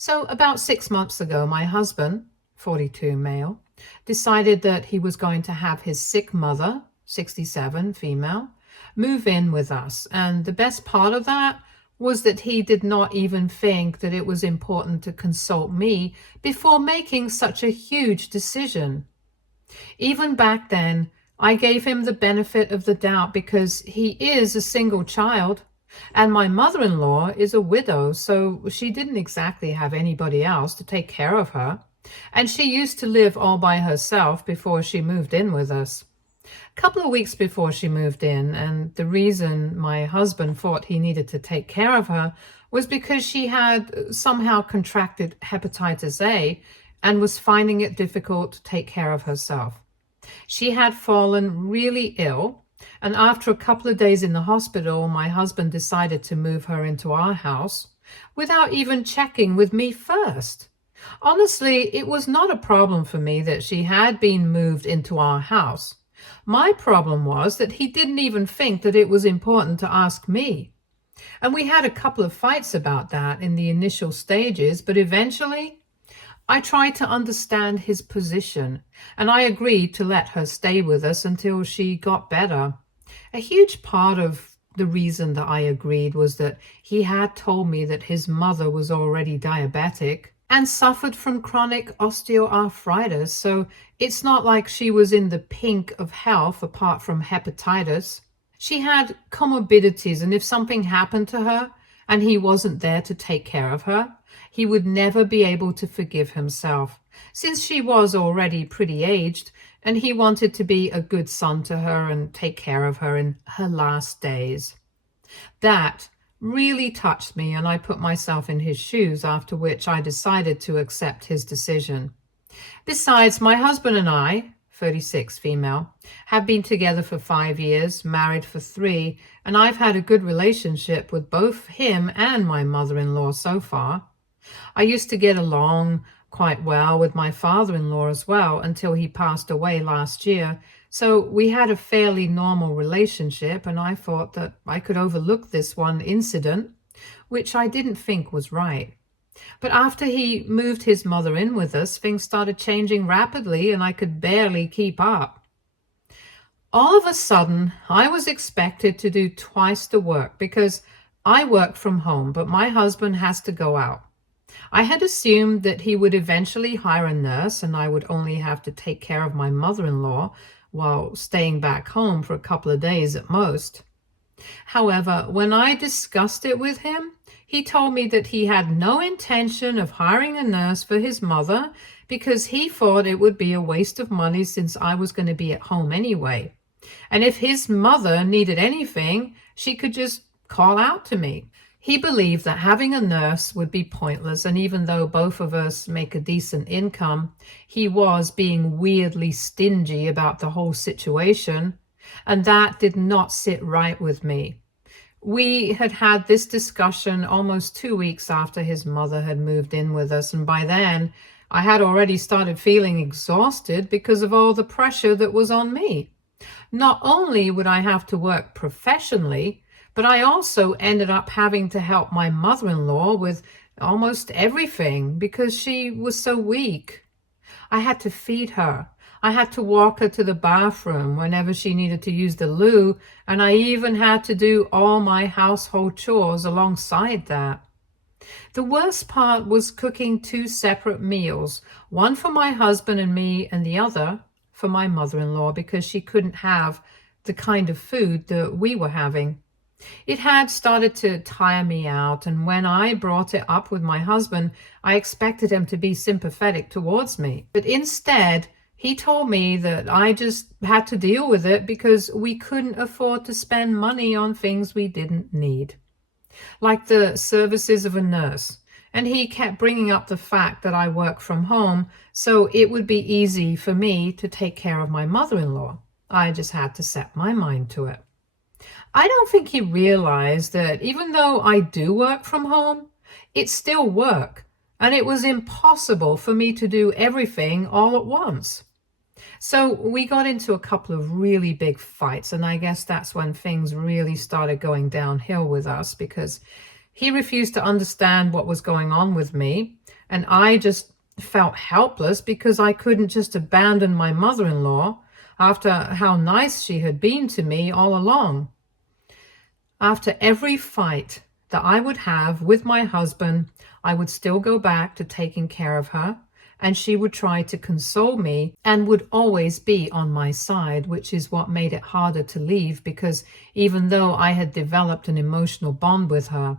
So, about 6 months ago, my husband, 42 male, decided that he was going to have his sick mother, 67 female, move in with us. And the best part of that was that he did not even think that it was important to consult me before making such a huge decision. Even back then, I gave him the benefit of the doubt because he is a single child and my mother-in-law is a widow, so she didn't exactly have anybody else to take care of her. And she used to live all by herself before she moved in with us. A couple of weeks before she moved in, and the reason my husband thought he needed to take care of her was because she had somehow contracted hepatitis A and was finding it difficult to take care of herself. She had fallen really ill, and after a couple of days in the hospital, my husband decided to move her into our house without even checking with me first. Honestly, it was not a problem for me that she had been moved into our house. My problem was that he didn't even think that it was important to ask me. And we had a couple of fights about that in the initial stages, but eventually I tried to understand his position, and I agreed to let her stay with us until she got better. A huge part of the reason that I agreed was that he had told me that his mother was already diabetic and suffered from chronic osteoarthritis, so it's not like she was in the pink of health apart from hepatitis. She had comorbidities, and if something happened to her and he wasn't there to take care of her, he would never be able to forgive himself, since she was already pretty aged, and he wanted to be a good son to her and take care of her in her last days. That really touched me, and I put myself in his shoes, after which I decided to accept his decision. Besides, my husband and I, 36 female, have been together for 5 years, married for 3, and I've had a good relationship with both him and my mother-in-law so far. I used to get along quite well with my father-in-law as well until he passed away last year. So we had a fairly normal relationship, and I thought that I could overlook this one incident, which I didn't think was right. But after he moved his mother in with us, things started changing rapidly, and I could barely keep up. All of a sudden, I was expected to do twice the work because I work from home, but my husband has to go out. I had assumed that he would eventually hire a nurse and I would only have to take care of my mother-in-law while staying back home for a couple of days at most. However, when I discussed it with him, he told me that he had no intention of hiring a nurse for his mother because he thought it would be a waste of money since I was going to be at home anyway. And if his mother needed anything, she could just call out to me. He believed that having a nurse would be pointless, and even though both of us make a decent income, he was being weirdly stingy about the whole situation, and that did not sit right with me. We had had this discussion almost 2 weeks after his mother had moved in with us, and by then I had already started feeling exhausted because of all the pressure that was on me. Not only would I have to work professionally, but I also ended up having to help my mother-in-law with almost everything because she was so weak. I had to feed her. I had to walk her to the bathroom whenever she needed to use the loo, and I even had to do all my household chores alongside that. The worst part was cooking 2 separate meals, one for my husband and me and the other for my mother-in-law because she couldn't have the kind of food that we were having. It had started to tire me out, and when I brought it up with my husband, I expected him to be sympathetic towards me. But instead, he told me that I just had to deal with it because we couldn't afford to spend money on things we didn't need, like the services of a nurse. And he kept bringing up the fact that I work from home, so it would be easy for me to take care of my mother-in-law. I just had to set my mind to it. I don't think he realized that even though I do work from home, it's still work, and it was impossible for me to do everything all at once. So we got into a couple of really big fights, and I guess that's when things really started going downhill with us because He refused to understand what was going on with me, and I just felt helpless because I couldn't just abandon my mother-in-law after how nice she had been to me all along. After every fight that I would have with my husband, I would still go back to taking care of her, and she would try to console me and would always be on my side, which is what made it harder to leave, because even though I had developed an emotional bond with her.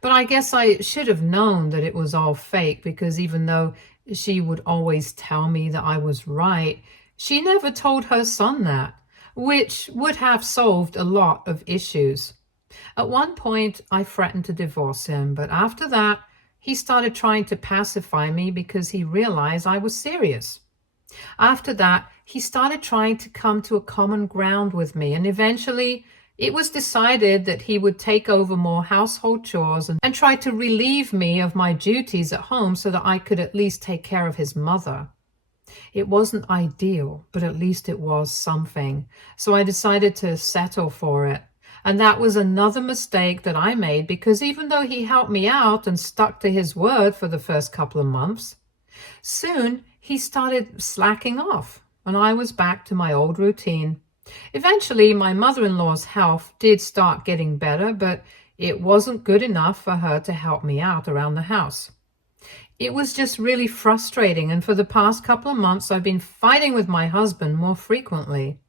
But I guess I should have known that it was all fake, because even though she would always tell me that I was right, she never told her son that, which would have solved a lot of issues. At one point, I threatened to divorce him, but after that, he started trying to pacify me because he realized I was serious. After that, he started trying to come to a common ground with me, and eventually it was decided that he would take over more household chores and try to relieve me of my duties at home so that I could at least take care of his mother. It wasn't ideal, but at least it was something. So I decided to settle for it. And that was another mistake that I made, because even though he helped me out and stuck to his word for the first couple of months, soon he started slacking off and I was back to my old routine. Eventually, my mother-in-law's health did start getting better, but it wasn't good enough for her to help me out around the house. It was just really frustrating, and for the past couple of months, I've been fighting with my husband more frequently.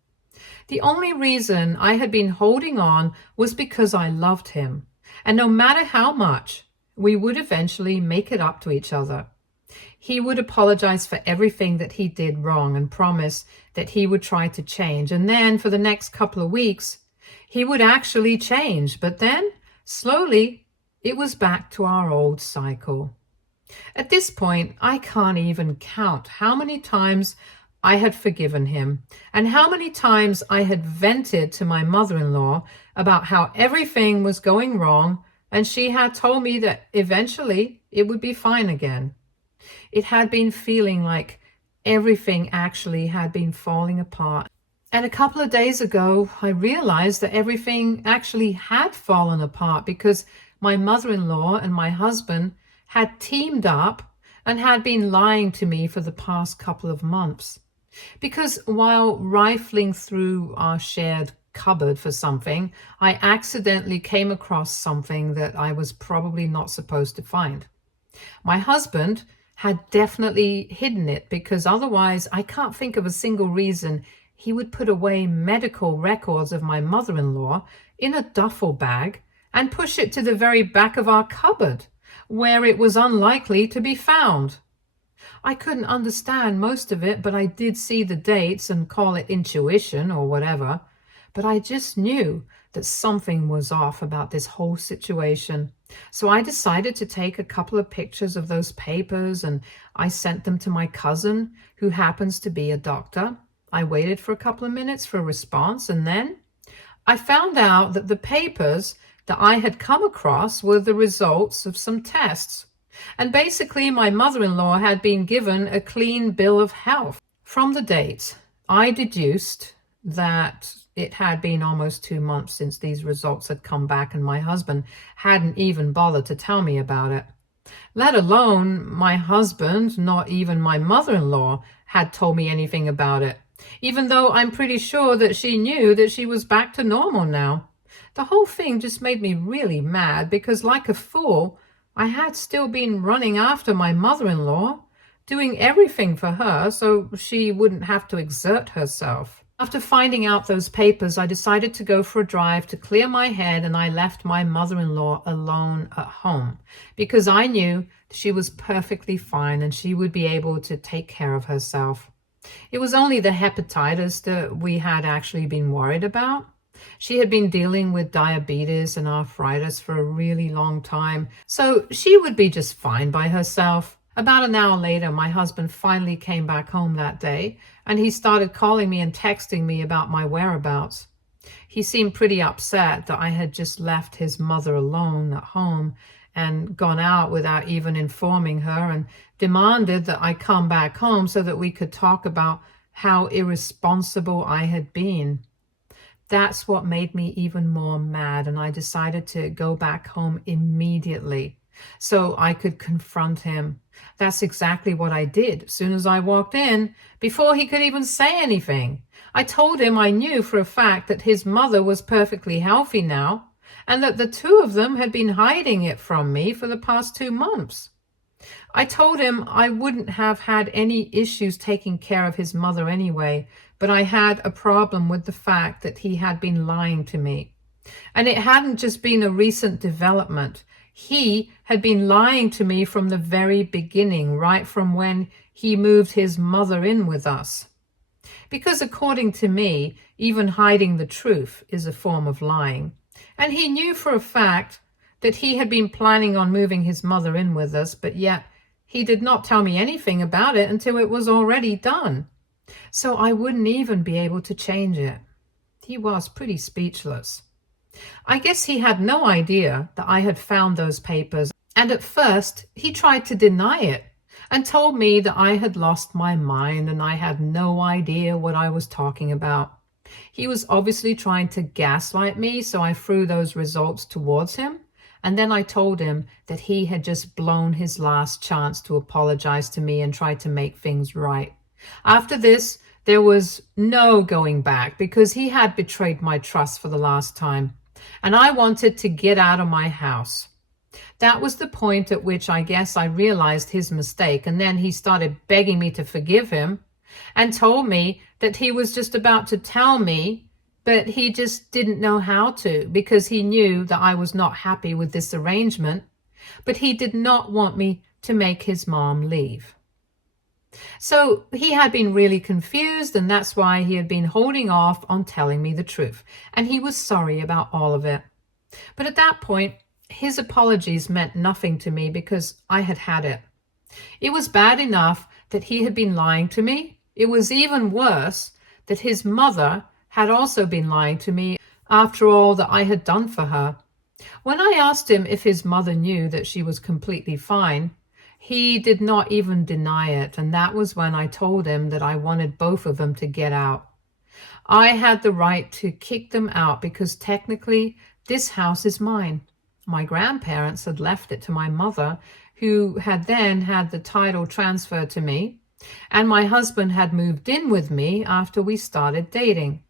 The only reason I had been holding on was because I loved him, and no matter how much, we would eventually make it up to each other. He would apologize for everything that he did wrong and promise that he would try to change. And then for the next couple of weeks, he would actually change. But then, slowly, it was back to our old cycle. At this point, I can't even count how many times I had forgiven him and how many times I had vented to my mother-in-law about how everything was going wrong, and she had told me that eventually it would be fine again. It had been feeling like everything actually had been falling apart. And a couple of days ago, I realized that everything actually had fallen apart because my mother-in-law and my husband had teamed up and had been lying to me for the past couple of months. Because while rifling through our shared cupboard for something, I accidentally came across something that I was probably not supposed to find. My husband had definitely hidden it, because otherwise I can't think of a single reason he would put away medical records of my mother-in-law in a duffel bag and push it to the very back of our cupboard, where it was unlikely to be found. I couldn't understand most of it, but I did see the dates and call it intuition or whatever. But I just knew that something was off about this whole situation. So I decided to take a couple of pictures of those papers, and I sent them to my cousin, who happens to be a doctor. I waited for a couple of minutes for a response, and then I found out that the papers that I had come across were the results of some tests. And basically, my mother-in-law had been given a clean bill of health. From the date, I deduced that it had been almost 2 months since these results had come back, and my husband hadn't even bothered to tell me about it. Let alone my husband, not even my mother-in-law, had told me anything about it, even though I'm pretty sure that she knew that she was back to normal now. The whole thing just made me really mad, because like a fool, I had still been running after my mother-in-law, doing everything for her so she wouldn't have to exert herself. After finding out those papers, I decided to go for a drive to clear my head, and I left my mother-in-law alone at home because I knew she was perfectly fine and she would be able to take care of herself. It was only the hepatitis that we had actually been worried about. She had been dealing with diabetes and arthritis for a really long time, so she would be just fine by herself. About an hour later, my husband finally came back home that day, and he started calling me and texting me about my whereabouts. He seemed pretty upset that I had just left his mother alone at home and gone out without even informing her, and demanded that I come back home so that we could talk about how irresponsible I had been. That's what made me even more mad, and I decided to go back home immediately so I could confront him. That's exactly what I did. As soon as I walked in, before he could even say anything, I told him I knew for a fact that his mother was perfectly healthy now, and that the two of them had been hiding it from me for the past 2 months. I told him I wouldn't have had any issues taking care of his mother anyway, but I had a problem with the fact that he had been lying to me. And it hadn't just been a recent development. He had been lying to me from the very beginning, right from when he moved his mother in with us. Because according to me, even hiding the truth is a form of lying. And he knew for a fact that he had been planning on moving his mother in with us, but yet he did not tell me anything about it until it was already done. So I wouldn't even be able to change it. He was pretty speechless. I guess he had no idea that I had found those papers, and at first he tried to deny it and told me that I had lost my mind and I had no idea what I was talking about. He was obviously trying to gaslight me, so I threw those results towards him, and then I told him that he had just blown his last chance to apologize to me and try to make things right. After this, there was no going back because he had betrayed my trust for the last time, and I wanted to get out of my house. That was the point at which I guess I realized his mistake, and then he started begging me to forgive him and told me that he was just about to tell me, but he just didn't know how to because he knew that I was not happy with this arrangement, but he did not want me to make his mom leave. So he had been really confused, and that's why he had been holding off on telling me the truth, and he was sorry about all of it. But at that point, his apologies meant nothing to me because I had had it. It was bad enough that he had been lying to me. It was even worse that his mother had also been lying to me after all that I had done for her. When I asked him if his mother knew that she was completely fine, he did not even deny it, and that was when I told him that I wanted both of them to get out. I had the right to kick them out because technically this house is mine. My grandparents had left it to my mother, who had then had the title transferred to me, and my husband had moved in with me after we started dating.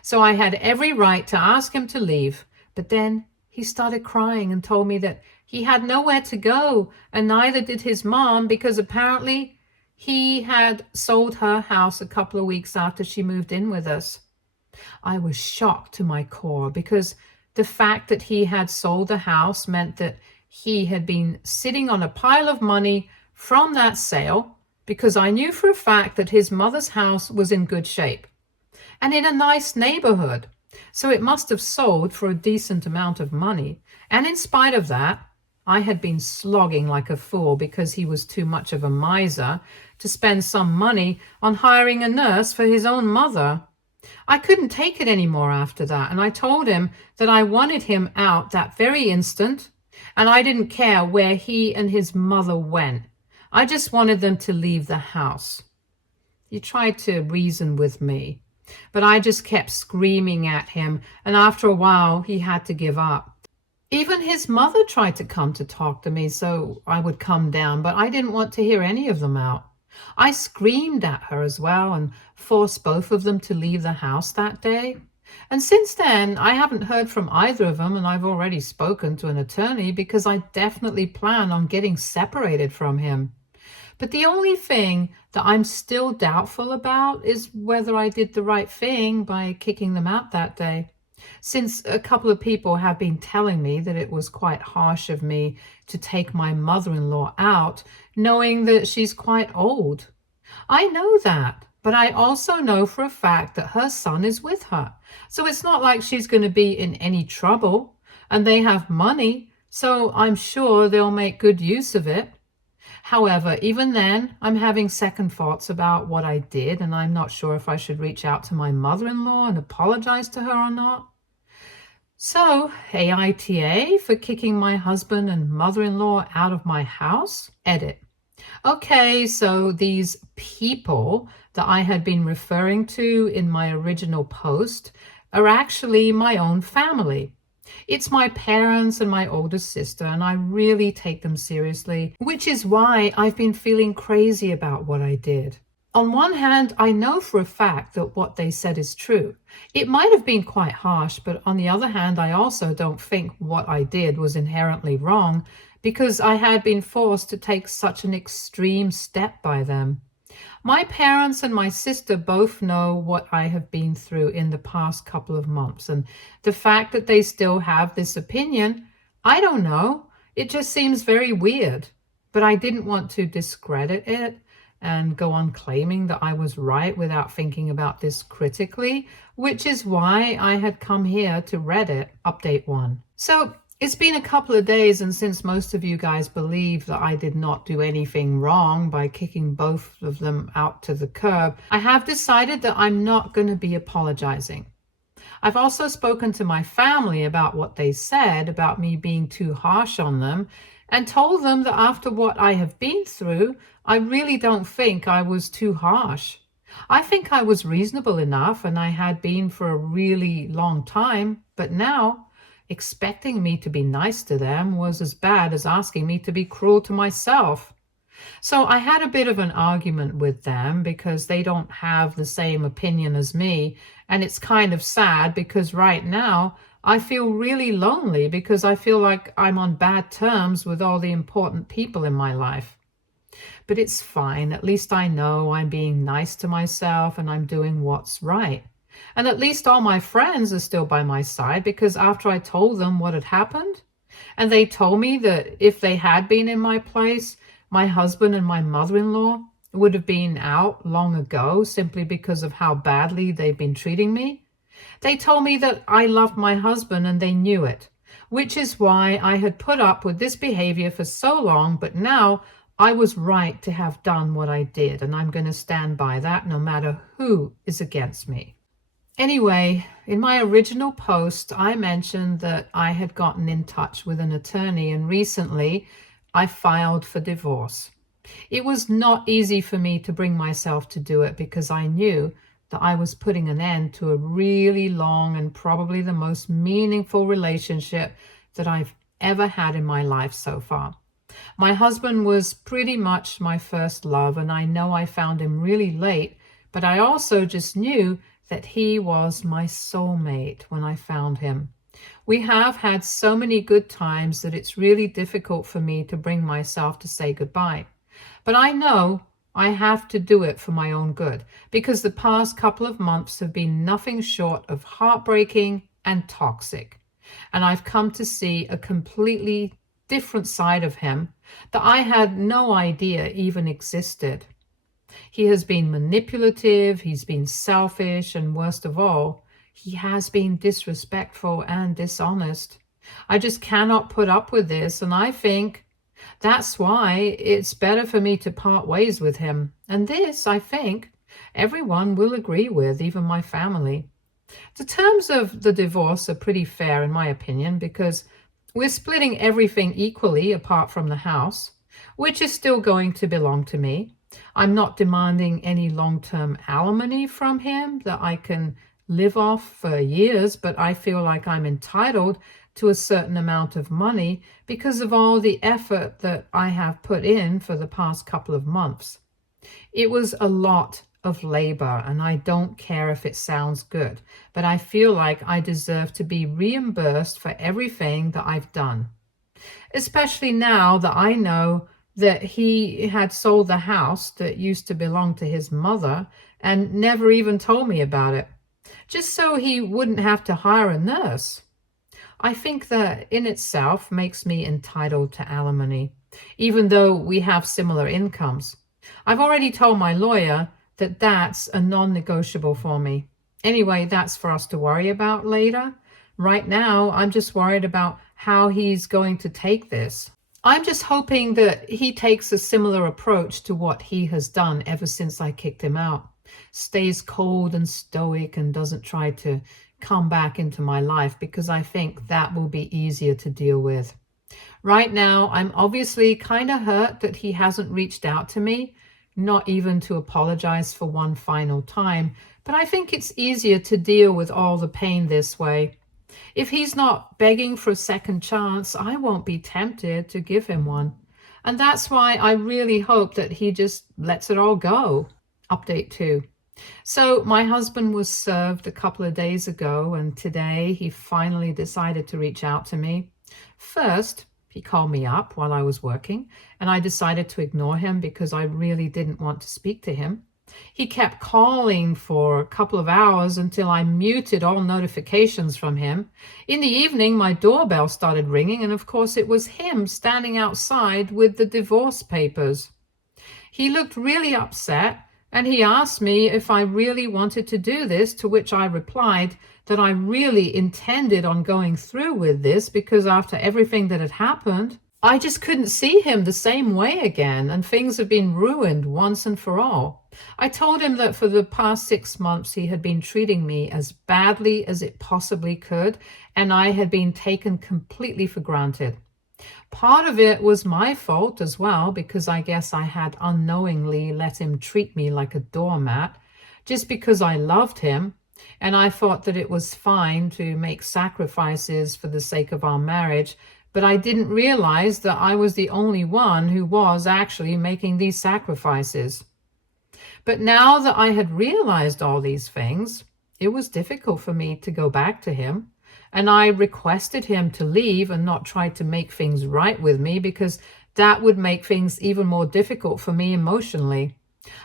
So I had every right to ask him to leave, but then he started crying and told me that he had nowhere to go, and neither did his mom, because apparently he had sold her house a couple of weeks after she moved in with us. I was shocked to my core because the fact that he had sold the house meant that he had been sitting on a pile of money from that sale, because I knew for a fact that his mother's house was in good shape and in a nice neighborhood. So it must have sold for a decent amount of money. And in spite of that, I had been slogging like a fool because he was too much of a miser to spend some money on hiring a nurse for his own mother. I couldn't take it anymore after that, and I told him that I wanted him out that very instant, and I didn't care where he and his mother went. I just wanted them to leave the house. He tried to reason with me, but I just kept screaming at him, and after a while he had to give up. Even his mother tried to come to talk to me so I would come down, but I didn't want to hear any of them out. I screamed at her as well and forced both of them to leave the house that day. And since then, I haven't heard from either of them, and I've already spoken to an attorney because I definitely plan on getting separated from him. But the only thing that I'm still doubtful about is whether I did the right thing by kicking them out that day, since a couple of people have been telling me that it was quite harsh of me to take my mother-in-law out, knowing that she's quite old. I know that, but I also know for a fact that her son is with her. So it's not like she's going to be in any trouble, and they have money, so I'm sure they'll make good use of it. However, even then, I'm having second thoughts about what I did, and I'm not sure if I should reach out to my mother-in-law and apologize to her or not. So, AITA for kicking my husband and mother-in-law out of my house? Edit. Okay, so these people that I had been referring to in my original post, are actually my own family. It's my parents and my older sister, and I really take them seriously, which is why I've been feeling crazy about what I did. On one hand, I know for a fact that what they said is true. It might have been quite harsh, but on the other hand, I also don't think what I did was inherently wrong because I had been forced to take such an extreme step by them. My parents and my sister both know what I have been through in the past couple of months, and the fact that they still have this opinion, I don't know. It just seems very weird. But I didn't want to discredit it and go on claiming that I was right without thinking about this critically, which is why I had come here to Reddit Update 1. So it's been a couple of days, and since most of you guys believe that I did not do anything wrong by kicking both of them out to the curb, I have decided that I'm not going to be apologizing. I've also spoken to my family about what they said about me being too harsh on them and told them that after what I have been through, I really don't think I was too harsh. I think I was reasonable enough, and I had been for a really long time, but now expecting me to be nice to them was as bad as asking me to be cruel to myself. So I had a bit of an argument with them because they don't have the same opinion as me. And it's kind of sad because right now I feel really lonely because I feel like I'm on bad terms with all the important people in my life. But it's fine. At least I know I'm being nice to myself and I'm doing what's right. And at least all my friends are still by my side because after I told them what had happened, and they told me that if they had been in my place, my husband and my mother-in-law would have been out long ago simply because of how badly they've been treating me. They told me that I loved my husband and they knew it, which is why I had put up with this behavior for so long, but now I was right to have done what I did, and I'm going to stand by that no matter who is against me. Anyway, in my original post, I mentioned that I had gotten in touch with an attorney, and recently I filed for divorce. It was not easy for me to bring myself to do it because I knew that I was putting an end to a really long and probably the most meaningful relationship that I've ever had in my life so far. My husband was pretty much my first love, and I know I found him really late, but I also just knew that he was my soulmate when I found him. We have had so many good times that it's really difficult for me to bring myself to say goodbye. But I know I have to do it for my own good because the past couple of months have been nothing short of heartbreaking and toxic. And I've come to see a completely different side of him that I had no idea even existed. He has been manipulative, he's been selfish, and worst of all, he has been disrespectful and dishonest. I just cannot put up with this, and I think that's why it's better for me to part ways with him. And this, I think, everyone will agree with, even my family. The terms of the divorce are pretty fair, in my opinion, because we're splitting everything equally apart from the house, which is still going to belong to me. I'm not demanding any long-term alimony from him that I can live off for years, but I feel like I'm entitled to a certain amount of money because of all the effort that I have put in for the past couple of months. It was a lot of labor, and I don't care if it sounds good, but I feel like I deserve to be reimbursed for everything that I've done, especially now that I know that he had sold the house that used to belong to his mother and never even told me about it, just so he wouldn't have to hire a nurse. I think that in itself makes me entitled to alimony, even though we have similar incomes. I've already told my lawyer that that's a non-negotiable for me. Anyway, that's for us to worry about later. Right now, I'm just worried about how he's going to take this. I'm just hoping that he takes a similar approach to what he has done ever since I kicked him out. Stays cold and stoic and doesn't try to come back into my life because I think that will be easier to deal with. Right now, I'm obviously kind of hurt that he hasn't reached out to me, not even to apologize for one final time. But I think it's easier to deal with all the pain this way. If he's not begging for a second chance, I won't be tempted to give him one. And that's why I really hope that he just lets it all go. Update 2. So my husband was served a couple of days ago, and today he finally decided to reach out to me. First, he called me up while I was working, and I decided to ignore him because I really didn't want to speak to him. He kept calling for a couple of hours until I muted all notifications from him. In the evening, my doorbell started ringing, and of course it was him standing outside with the divorce papers. He looked really upset, and he asked me if I really wanted to do this, to which I replied that I really intended on going through with this because after everything that had happened, I just couldn't see him the same way again, and things had been ruined once and for all. I told him that for the past 6 months he had been treating me as badly as it possibly could, and I had been taken completely for granted. Part of it was my fault as well, because I guess I had unknowingly let him treat me like a doormat just because I loved him, and I thought that it was fine to make sacrifices for the sake of our marriage, but I didn't realize that I was the only one who was actually making these sacrifices. But now that I had realized all these things, it was difficult for me to go back to him. And I requested him to leave and not try to make things right with me, because that would make things even more difficult for me emotionally.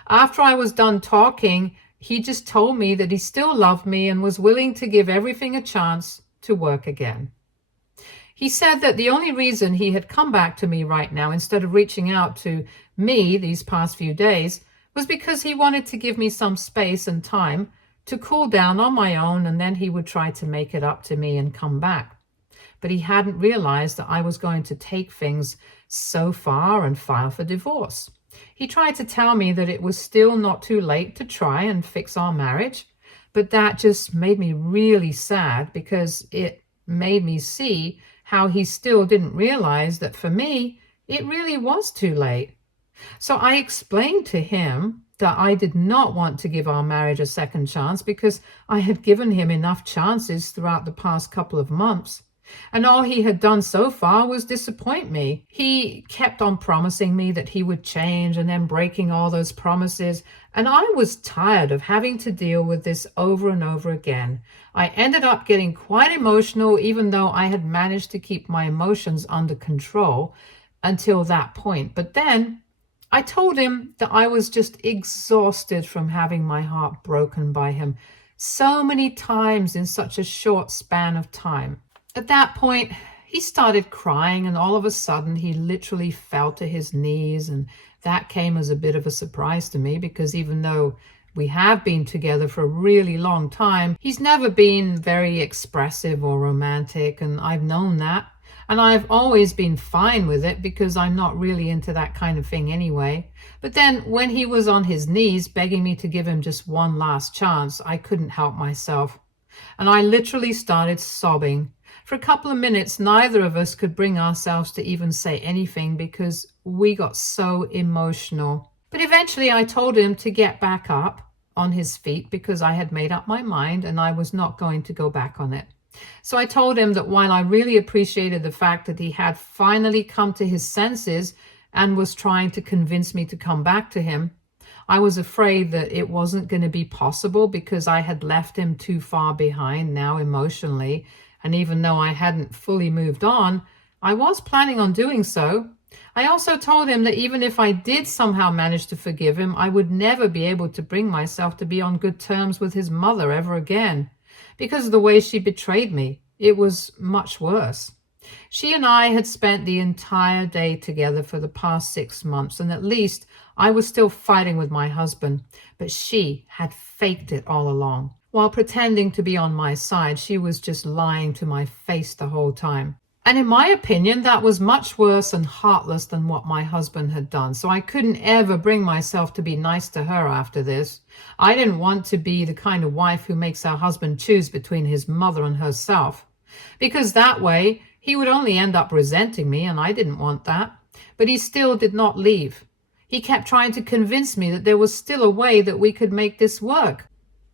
After I was done talking, he just told me that he still loved me and was willing to give everything a chance to work again. He said that the only reason he had come back to me right now instead of reaching out to me these past few days was because he wanted to give me some space and time to cool down on my own, and then he would try to make it up to me and come back. But he hadn't realized that I was going to take things so far and file for divorce. He tried to tell me that it was still not too late to try and fix our marriage, but that just made me really sad, because it made me see how he still didn't realize that for me, it really was too late. So I explained to him that I did not want to give our marriage a second chance because I had given him enough chances throughout the past couple of months. And all he had done so far was disappoint me. He kept on promising me that he would change and then breaking all those promises. And I was tired of having to deal with this over and over again. I ended up getting quite emotional, even though I had managed to keep my emotions under control until that point. But then I told him that I was just exhausted from having my heart broken by him so many times in such a short span of time. At that point, he started crying, and all of a sudden he literally fell to his knees, and that came as a bit of a surprise to me, because even though we have been together for a really long time, he's never been very expressive or romantic, and I've known that. And I've always been fine with it because I'm not really into that kind of thing anyway. But then when he was on his knees begging me to give him just one last chance, I couldn't help myself. And I literally started sobbing. For a couple of minutes, neither of us could bring ourselves to even say anything because we got so emotional. But eventually I told him to get back up on his feet because I had made up my mind and I was not going to go back on it. So I told him that while I really appreciated the fact that he had finally come to his senses and was trying to convince me to come back to him, I was afraid that it wasn't going to be possible because I had left him too far behind now emotionally. And even though I hadn't fully moved on, I was planning on doing so. I also told him that even if I did somehow manage to forgive him, I would never be able to bring myself to be on good terms with his mother ever again, because of the way she betrayed me. It was much worse. She and I had spent the entire day together for the past 6 months, and at least I was still fighting with my husband, but she had faked it all along. While pretending to be on my side, she was just lying to my face the whole time. And in my opinion, that was much worse and heartless than what my husband had done. So I couldn't ever bring myself to be nice to her after this. I didn't want to be the kind of wife who makes her husband choose between his mother and herself, because that way he would only end up resenting me, and I didn't want that. But he still did not leave. He kept trying to convince me that there was still a way that we could make this work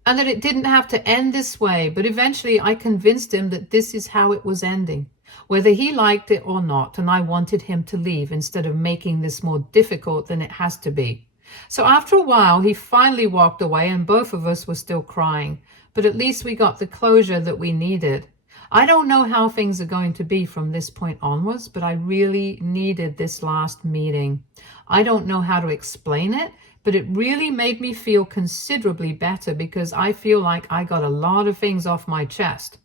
and that it didn't have to end this way. But eventually I convinced him that this is how it was ending, whether he liked it or not, and I wanted him to leave instead of making this more difficult than it has to be. So after a while, he finally walked away and both of us were still crying, but at least we got the closure that we needed. I don't know how things are going to be from this point onwards, but I really needed this last meeting. I don't know how to explain it, but it really made me feel considerably better because I feel like I got a lot of things off my chest.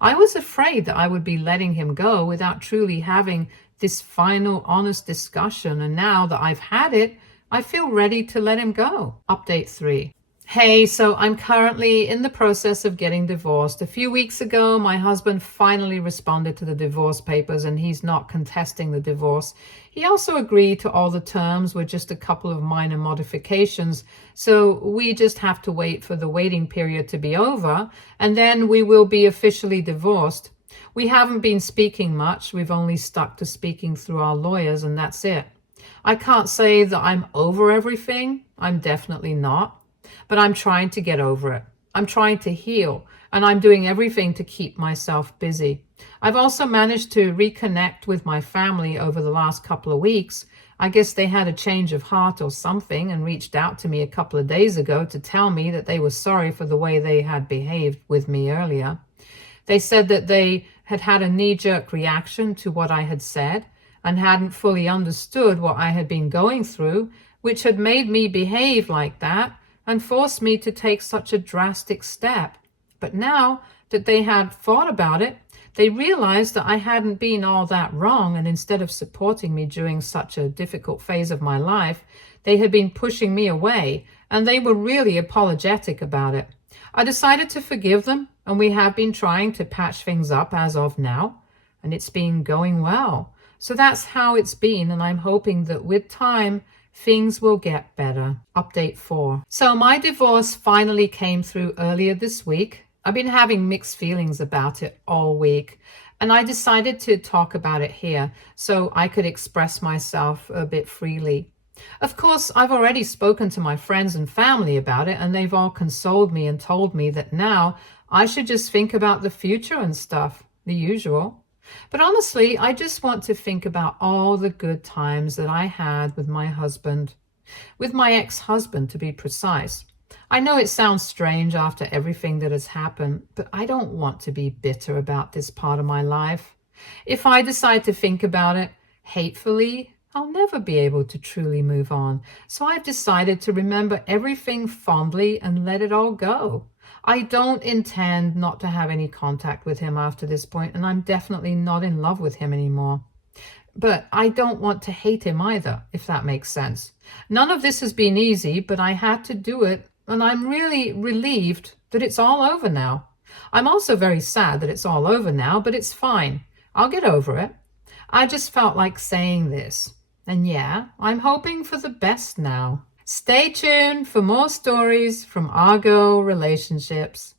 I was afraid that I would be letting him go without truly having this final honest discussion, and now that I've had it, I feel ready to let him go. Update 3. Hey, so I'm currently in the process of getting divorced. A few weeks ago, my husband finally responded to the divorce papers and he's not contesting the divorce. He also agreed to all the terms with just a couple of minor modifications. So we just have to wait for the waiting period to be over and then we will be officially divorced. We haven't been speaking much. We've only stuck to speaking through our lawyers and that's it. I can't say that I'm over everything. I'm definitely not. But I'm trying to get over it. I'm trying to heal, and I'm doing everything to keep myself busy. I've also managed to reconnect with my family over the last couple of weeks. I guess they had a change of heart or something and reached out to me a couple of days ago to tell me that they were sorry for the way they had behaved with me earlier. They said that they had had a knee-jerk reaction to what I had said and hadn't fully understood what I had been going through, which had made me behave like that and forced me to take such a drastic step. But now that they had thought about it, they realized that I hadn't been all that wrong, and instead of supporting me during such a difficult phase of my life, they had been pushing me away, and they were really apologetic about it. I decided to forgive them, and we have been trying to patch things up as of now, and it's been going well. So that's how it's been, and I'm hoping that with time, things will get better. Update 4. So my divorce finally came through earlier this week. I've been having mixed feelings about it all week, and I decided to talk about it here so I could express myself a bit freely. Of course, I've already spoken to my friends and family about it, and they've all consoled me and told me that now I should just think about the future and stuff, the usual. But honestly, I just want to think about all the good times that I had with my husband, with my ex-husband to be precise. I know it sounds strange after everything that has happened, but I don't want to be bitter about this part of my life. If I decide to think about it hatefully, I'll never be able to truly move on. So I've decided to remember everything fondly and let it all go. I don't intend not to have any contact with him after this point, and I'm definitely not in love with him anymore. But I don't want to hate him either, if that makes sense. None of this has been easy, but I had to do it, and I'm really relieved that it's all over now. I'm also very sad that it's all over now, but it's fine. I'll get over it. I just felt like saying this. And yeah, I'm hoping for the best now. Stay tuned for more stories from Argo Relationships.